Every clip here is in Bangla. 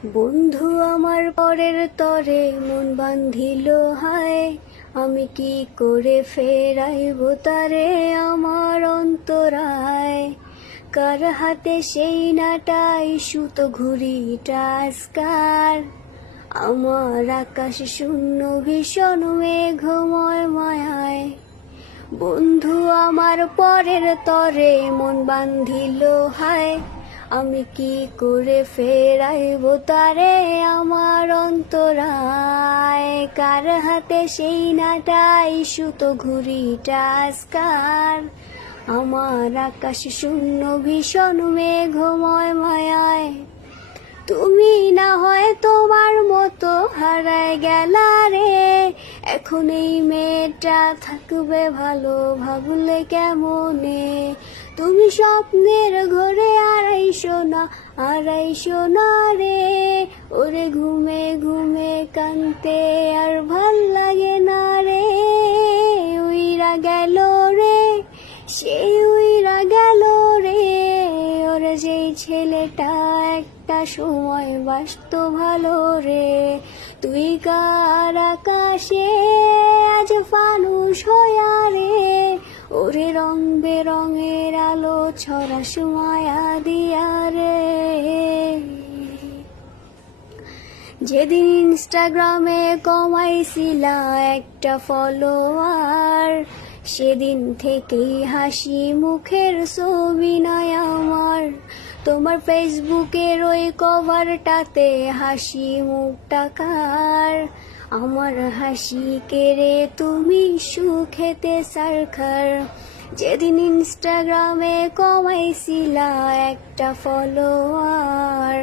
বন্ধু আমার পরের তরে মন বান্ধিল হায়, আমি কি করে ফেরাইব তারে আমার অন্তরায়। কার হাতে সেই নাটাই সুতো ঘুড়িটা আজকার, আমার আকাশ শূন্য ভীষণ মেঘময় মায়ায়। বন্ধু আমার পরের তরে মন বান্ধিল হায়, আমি কি করে ফেরাইব তারে আমার অন্তরায়। কার হাতে সেই নাটাই সুতো ঘুড়িটা আজকার, আমার আকাশ শূন্য ভীষণ মেঘময় মায়ায়। তুমি না হয় তোমার মতো হারায় গেলা রে, এখন এই মেয়েটা থাকবে ভালো ভাবলে কেমনে। তুমি স্বপ্নের ঘরে আড়াইশো না রে, ওরে ঘুমে ঘুমে কানতে আর ভাল লাগে না রে। উইরা গেল রে, সেই উইরা গেল রে, ওরে যেই ছেলেটা একটা সময় বাসত ভালো রে। তুই কার আকাশে আজ ফানুস হইয়া রে, ওরে রং বেরঙের আলো ছড়াস মায়া দিয়া রে। যেদিন ইনস্টাগ্রামে কমাইছিলা একটা ফলোয়ার, সেদিন থেকেই হাসি মুখের ছবি নাই আমার। তোমার ফেসবুকের ওই কভারটাতে হাসি মুখটা কার, আমার হাসি কেড়ে তুমি সুখেতে সারখার। যেদিন ইনস্টাগ্রামে কমাইছিলা একটা ফলোয়ার,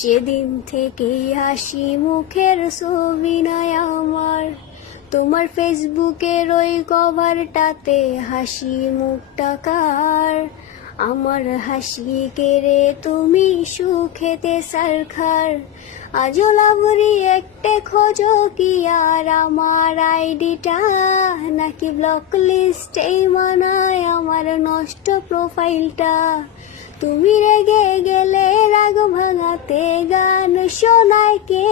সেদিন থেকেই হাসি মুখের ছবি নাই আমার। তোমার ফেসবুকের ওই কভারটাতে হাসি মুখটা কার, আমার হাসি কেড়ে তুমি সুখেতে সারখার। আজও লাভরি একটা খোঁজো কি আর আমার আইডিটা, নাকি ব্লক লিস্টেই মানায় আমার নষ্ট প্রোফাইলটা। তুমি রেগে গেলে রাগ ভাঙাতে গান শোনায় কে,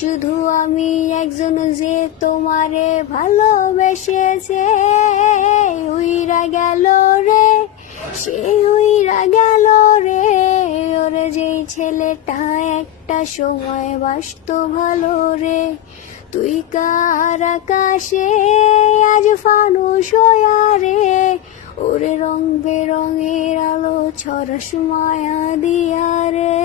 শুধু আমি একজন যে তোমারে ভালোবেসেছে। উইরা গেল রে, সেই উইরা গেল রে, ওরে যেই ছেলেটা একটা সময় বাসত ভালো রে। তুই কার আকাশে আজ ফানুস হইয়া রে, ওরে রং বেরঙের আলো ছড়াস মায়া দিয়া রে।